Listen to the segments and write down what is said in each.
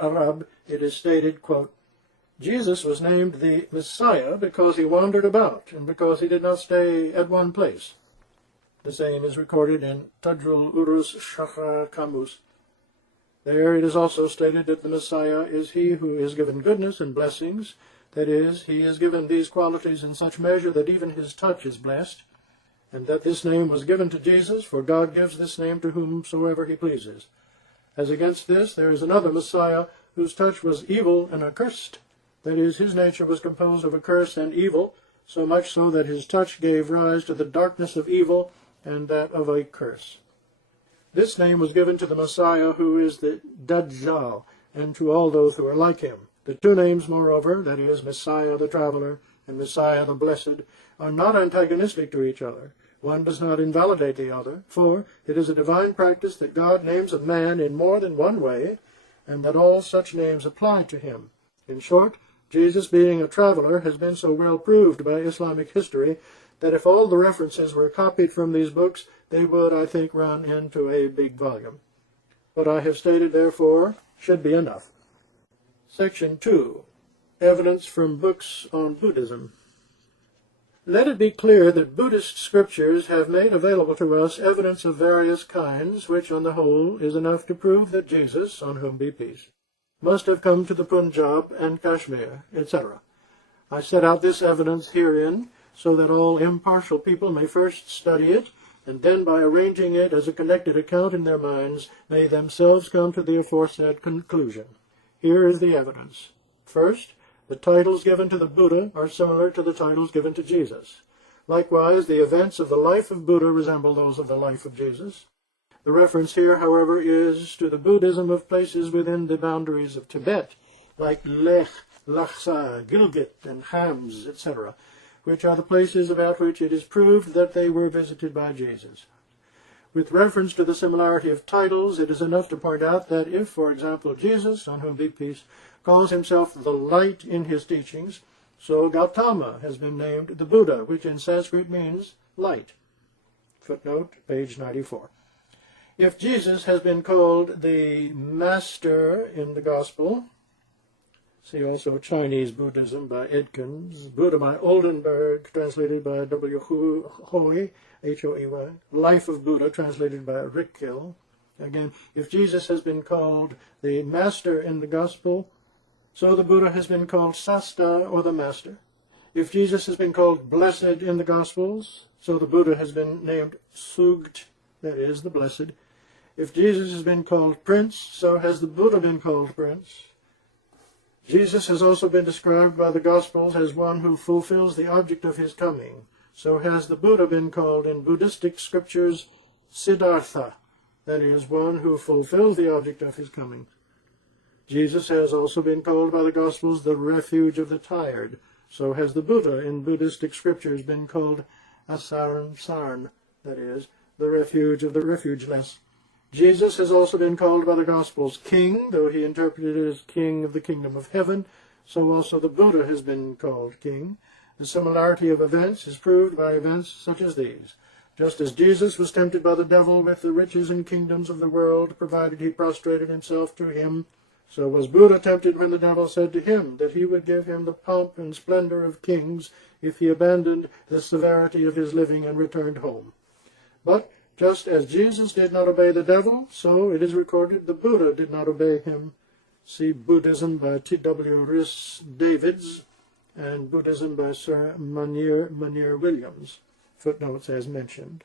al-Arab, it is stated, quote, Jesus was named the Messiah because he wandered about and because he did not stay at one place. The same is recorded in Tajrul Urus Shahra Kamus. There it is also stated that the Messiah is he who is given goodness and blessings. That is, he is given these qualities in such measure that even his touch is blessed, and that this name was given to Jesus, for God gives this name to whomsoever he pleases. As against this, there is another Messiah whose touch was evil and accursed. That is, his nature was composed of a curse and evil, so much so that his touch gave rise to the darkness of evil and that of a curse. This name was given to the Messiah who is the Dajjal, and to all those who are like him. The two names, moreover, that is, Messiah the Traveler and Messiah the Blessed, are not antagonistic to each other. One does not invalidate the other, for it is a divine practice that God names a man in more than one way, and that all such names apply to him. In short, Jesus being a traveler has been so well proved by Islamic history that if all the references were copied from these books, they would, I think, run into a big volume. What I have stated, therefore, should be enough. Section 2. Evidence from Books on Buddhism. Let it be clear that Buddhist scriptures have made available to us evidence of various kinds, which, on the whole, is enough to prove that Jesus, on whom be peace, must have come to the Punjab and Kashmir, etc. I set out this evidence herein so that all impartial people may first study it, and then by arranging it as a connected account in their minds, may themselves come to the aforesaid conclusion. Here is the evidence. First, the titles given to the Buddha are similar to the titles given to Jesus. Likewise, the events of the life of Buddha resemble those of the life of Jesus. The reference here, however, is to the Buddhism of places within the boundaries of Tibet, like Lech, Lhasa, Gilgit, and Hams, etc., which are the places about which it is proved that they were visited by Jesus. With reference to the similarity of titles, it is enough to point out that if, for example, Jesus, on whom be peace, calls himself the light in his teachings, so Gautama has been named the Buddha, which in Sanskrit means light. Footnote, page 94. If Jesus has been called the Master in the Gospel, see also Chinese Buddhism by Edkins, Buddha by Oldenburg, translated by W. Hoey, H-O-E-Y, Life of Buddha, translated by Rickhill. Again, if Jesus has been called the Master in the Gospel, so the Buddha has been called Sasta, or the Master. If Jesus has been called Blessed in the Gospels, so the Buddha has been named Sugt, that is, the Blessed. If Jesus has been called Prince, so has the Buddha been called Prince. Jesus has also been described by the Gospels as one who fulfills the object of his coming. So has the Buddha been called in Buddhistic scriptures Siddhartha, that is, one who fulfills the object of his coming. Jesus has also been called by the Gospels the refuge of the tired. So has the Buddha in Buddhistic scriptures been called Asarn Sarn, that is, the refuge of the refugeless. Jesus has also been called by the Gospels King, though he interpreted it as King of the Kingdom of Heaven, so also the Buddha has been called King. The similarity of events is proved by events such as these. Just as Jesus was tempted by the devil with the riches and kingdoms of the world, provided he prostrated himself to him, so was Buddha tempted when the devil said to him that he would give him the pomp and splendor of kings if he abandoned the severity of his living and returned home. But just as Jesus did not obey the devil, so it is recorded the Buddha did not obey him. See Buddhism by T.W. Rhys Davids and Buddhism by Sir Munir Williams. Footnotes as mentioned.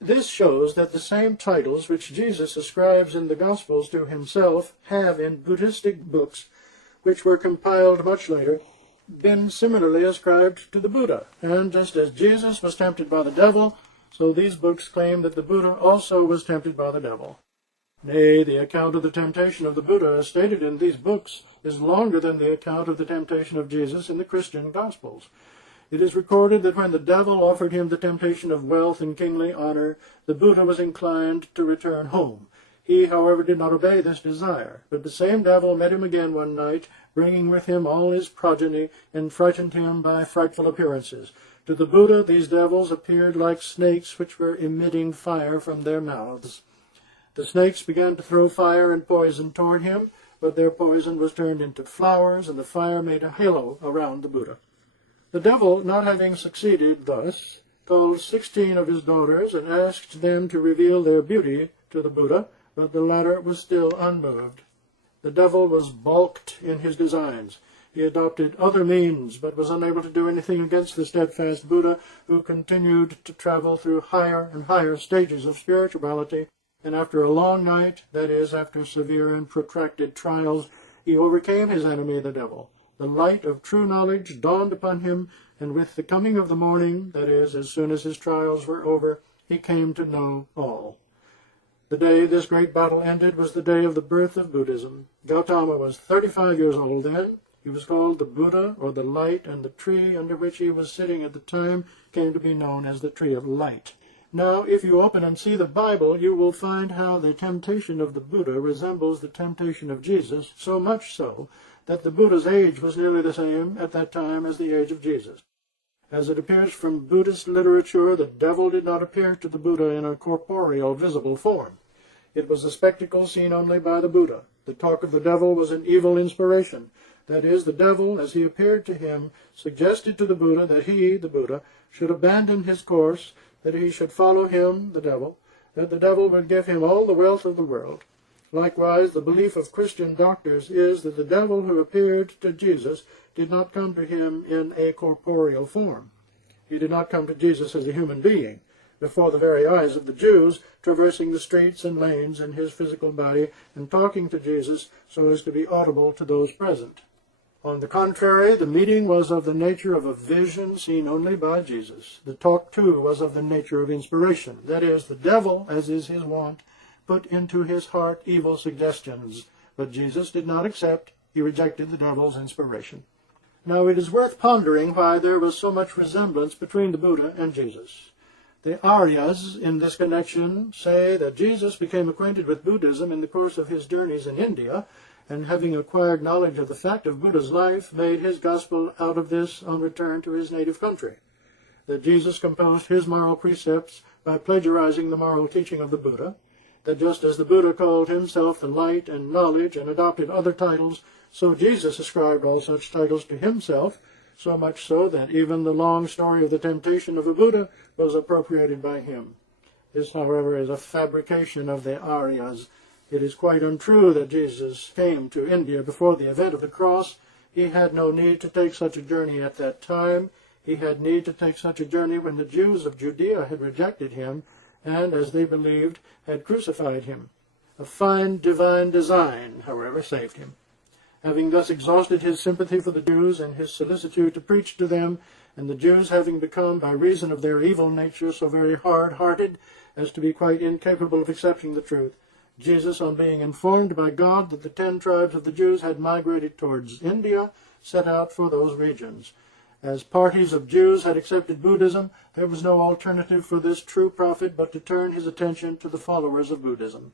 This shows that the same titles which Jesus ascribes in the Gospels to himself have in Buddhistic books, which were compiled much later, been similarly ascribed to the Buddha. And just as Jesus was tempted by the devil, so these books claim that the Buddha also was tempted by the devil. Nay, the account of the temptation of the Buddha as stated in these books is longer than the account of the temptation of Jesus in the Christian Gospels. It is recorded that when the devil offered him the temptation of wealth and kingly honor, the Buddha was inclined to return home. He, however, did not obey this desire, but the same devil met him again one night, bringing with him all his progeny, and frightened him by frightful appearances. To the Buddha, these devils appeared like snakes which were emitting fire from their mouths. The snakes began to throw fire and poison toward him, but their poison was turned into flowers, and the fire made a halo around the Buddha. The devil, not having succeeded thus, called 16 of his daughters and asked them to reveal their beauty to the Buddha, but the latter was still unmoved. The devil was balked in his designs. He adopted other means, but was unable to do anything against the steadfast Buddha, who continued to travel through higher and higher stages of spirituality, and after a long night, that is, after severe and protracted trials, he overcame his enemy, the devil. The light of true knowledge dawned upon him, and with the coming of the morning, that is, as soon as his trials were over, he came to know all. The day this great battle ended was the day of the birth of Buddhism. Gautama was 35 years old then. He was called the Buddha, or the Light, and the tree under which he was sitting at the time came to be known as the Tree of Light. Now, if you open and see the Bible, you will find how the temptation of the Buddha resembles the temptation of Jesus, so much so that the Buddha's age was nearly the same at that time as the age of Jesus. As it appears from Buddhist literature, the devil did not appear to the Buddha in a corporeal, visible form. It was a spectacle seen only by the Buddha. The talk of the devil was an evil inspiration. That is, the devil, as he appeared to him, suggested to the Buddha that he, the Buddha, should abandon his course, that he should follow him, the devil, that the devil would give him all the wealth of the world. Likewise, the belief of Christian doctors is that the devil who appeared to Jesus did not come to him in a corporeal form. He did not come to Jesus as a human being, before the very eyes of the Jews, traversing the streets and lanes in his physical body and talking to Jesus so as to be audible to those present. On the contrary, the meeting was of the nature of a vision seen only by Jesus. The talk, too, was of the nature of inspiration. That is, the devil, as is his wont, put into his heart evil suggestions, but Jesus did not accept. He rejected the devil's inspiration. Now, it is worth pondering why there was so much resemblance between the Buddha and Jesus. The Aryas, in this connection, say that Jesus became acquainted with Buddhism in the course of his journeys in India, and having acquired knowledge of the fact of Buddha's life, made his gospel out of this on return to his native country. That Jesus composed his moral precepts by plagiarizing the moral teaching of the Buddha. That just as the Buddha called himself the light and knowledge and adopted other titles, so Jesus ascribed all such titles to himself, so much so that even the long story of the temptation of a Buddha was appropriated by him. This, however, is a fabrication of the Aryas. It is quite untrue that Jesus came to India before the event of the cross. He had no need to take such a journey at that time. He had need to take such a journey when the Jews of Judea had rejected him and, as they believed, had crucified him. A fine divine design, however, saved him. Having thus exhausted his sympathy for the Jews and his solicitude to preach to them, and the Jews having become, by reason of their evil nature, so very hard-hearted as to be quite incapable of accepting the truth, Jesus, on being informed by God that the 10 tribes of the Jews had migrated towards India, set out for those regions. As parties of Jews had accepted Buddhism, there was no alternative for this true prophet but to turn his attention to the followers of Buddhism.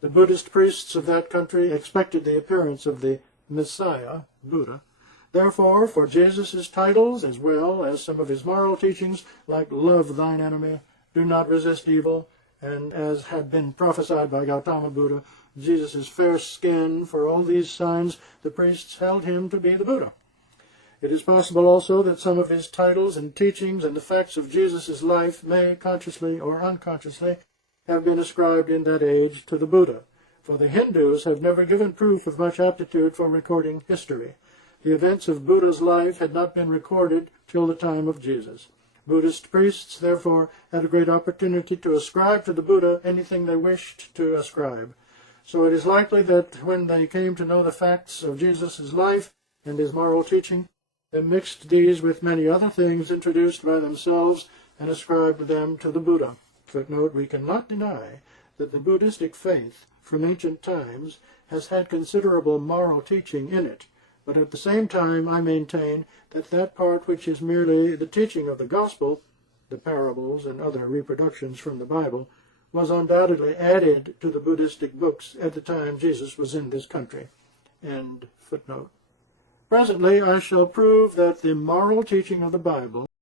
The Buddhist priests of that country expected the appearance of the Messiah, Buddha. Therefore, for Jesus' titles, as well as some of his moral teachings, like love thine enemy, do not resist evil, and as had been prophesied by Gautama Buddha, Jesus' fair skin, for all these signs, the priests held him to be the Buddha. It is possible also that some of his titles and teachings and the facts of Jesus' life may, consciously or unconsciously, have been ascribed in that age to the Buddha, for the Hindus have never given proof of much aptitude for recording history. The events of Buddha's life had not been recorded till the time of Jesus. Buddhist priests, therefore, had a great opportunity to ascribe to the Buddha anything they wished to ascribe. So it is likely that when they came to know the facts of Jesus' life and his moral teaching, they mixed these with many other things introduced by themselves and ascribed them to the Buddha. Footnote, we cannot deny that the Buddhistic faith from ancient times has had considerable moral teaching in it, but at the same time I maintain that that part which is merely the teaching of the gospel, the parables and other reproductions from the Bible, was undoubtedly added to the Buddhistic books at the time Jesus was in this country. End footnote. Presently I shall prove that the moral teaching of the Bible